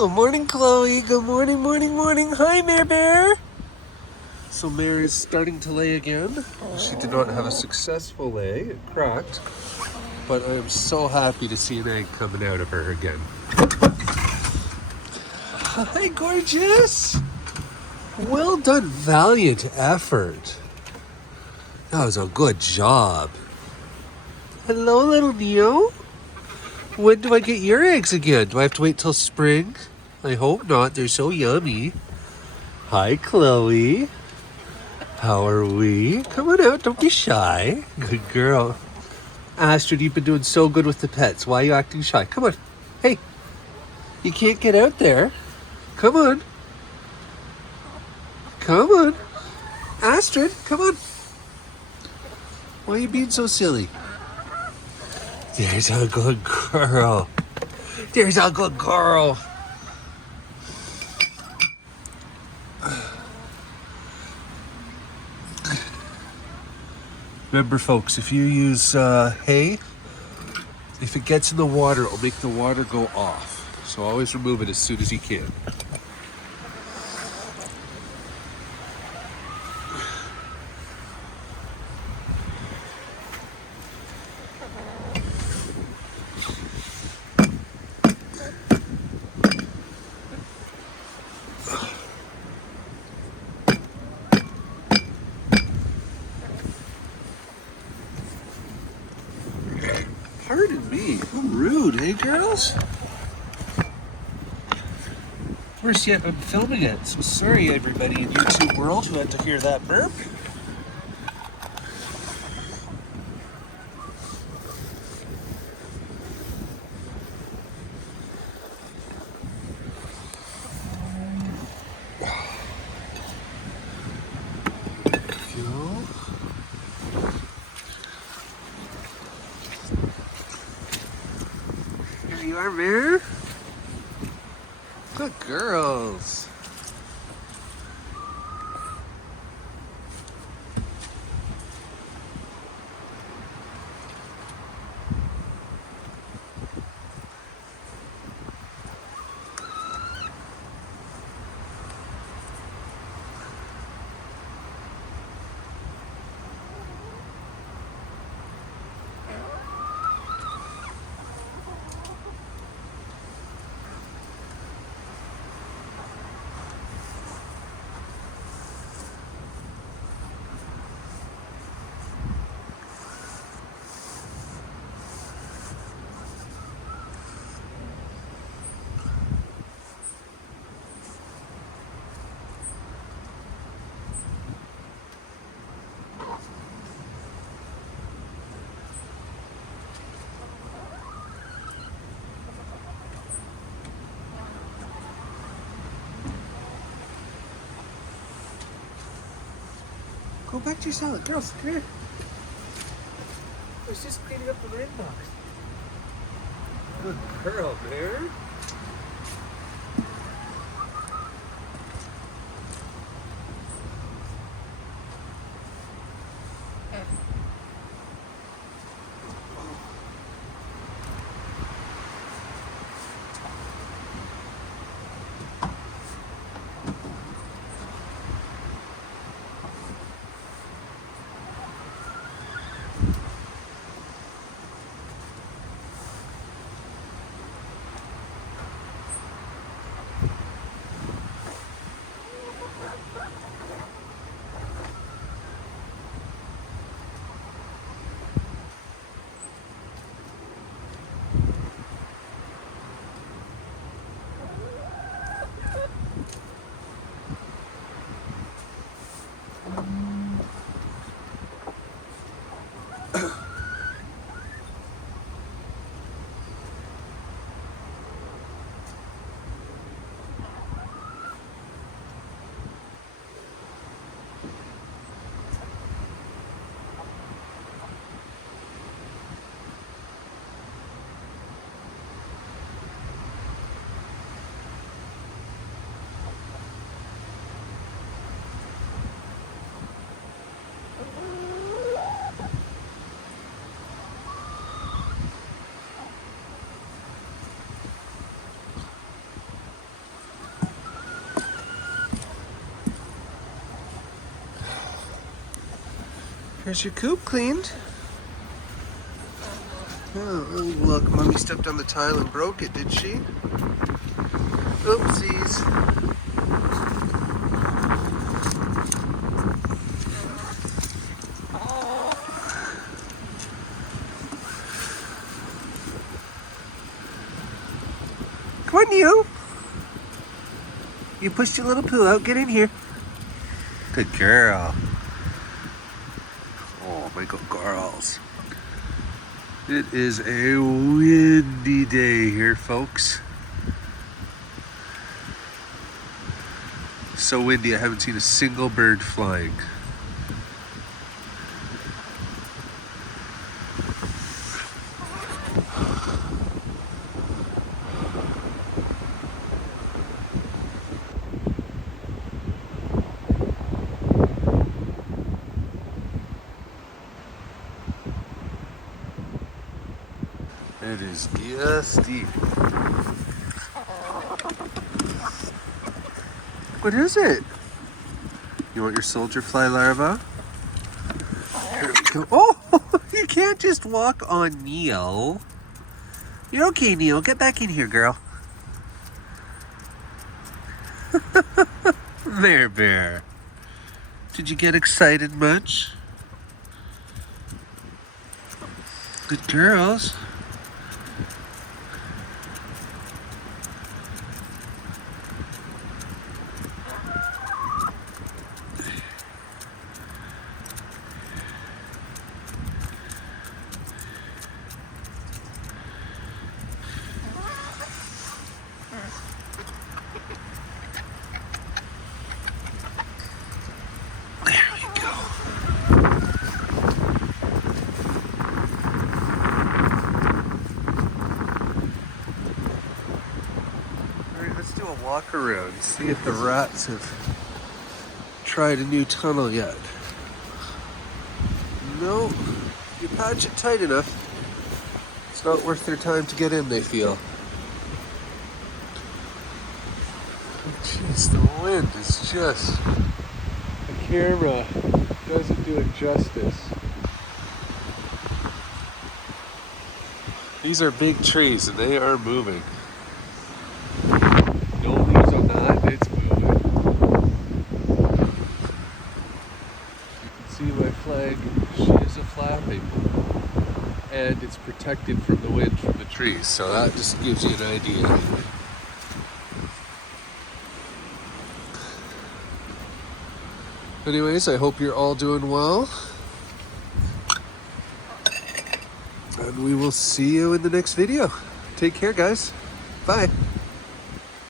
Good morning, Chloe. Good morning, morning, morning. Hi, Mare Bear. So Mare is starting to lay again. She did not have a successful lay. It cracked. But I am so happy to see an egg coming out of her again. Hi, gorgeous. Well done. Valiant effort. That was a good job. Hello, little Neo. When do I get your eggs again? Do I have to wait till spring? I hope not. They're so yummy. Hi, Chloe. How are we? Come on out. Don't be shy. Good girl. Astrid, you've been doing so good with the pets. Why are you acting shy? Come on. Hey, you can't get out there. Come on. Come on. Astrid, come on. Why are you being so silly? There's a good girl. There's a good girl. Remember, folks, if you use hay, if it gets in the water, it'll make the water go off. So always remove it as soon as you can. Pardon me, how rude, hey girls? Worse yet, I'm filming it, so sorry everybody in YouTube world who had to hear that burp. Here you are, Mare. Good girls. Go back to your salad. Girls, come here. I was just cleaning up the red box. Good girl, Mare. There's your coop cleaned. Oh, look, Mommy stepped on the tile and broke it, did she? Oopsies. Come on, Neo. You pushed your little poo out. Get in here. Good girl. Oh, my good girls. It is a windy day here, folks. So windy, I haven't seen a single bird flying. It is Gusty. What is it? You want your soldier fly larva? Here we go. Oh, you can't just walk on Neo. You're okay, Neo. Get back in here, girl. There, Bear. Did you get excited much? Good girls. Let's do a walk around, see if the rats have tried a new tunnel yet. No, if you patch it tight enough, it's not worth their time to get in, they feel. Jeez, the wind is just... The camera doesn't do it justice. These are big trees and they are moving. No leaves on that, it's moving. You can see my flag, she is a flapping. And it's protected from the wind from the trees, so that just gives you an idea. Anyways, I hope you're all doing well. And we will see you in the next video. Take care, guys. Bye.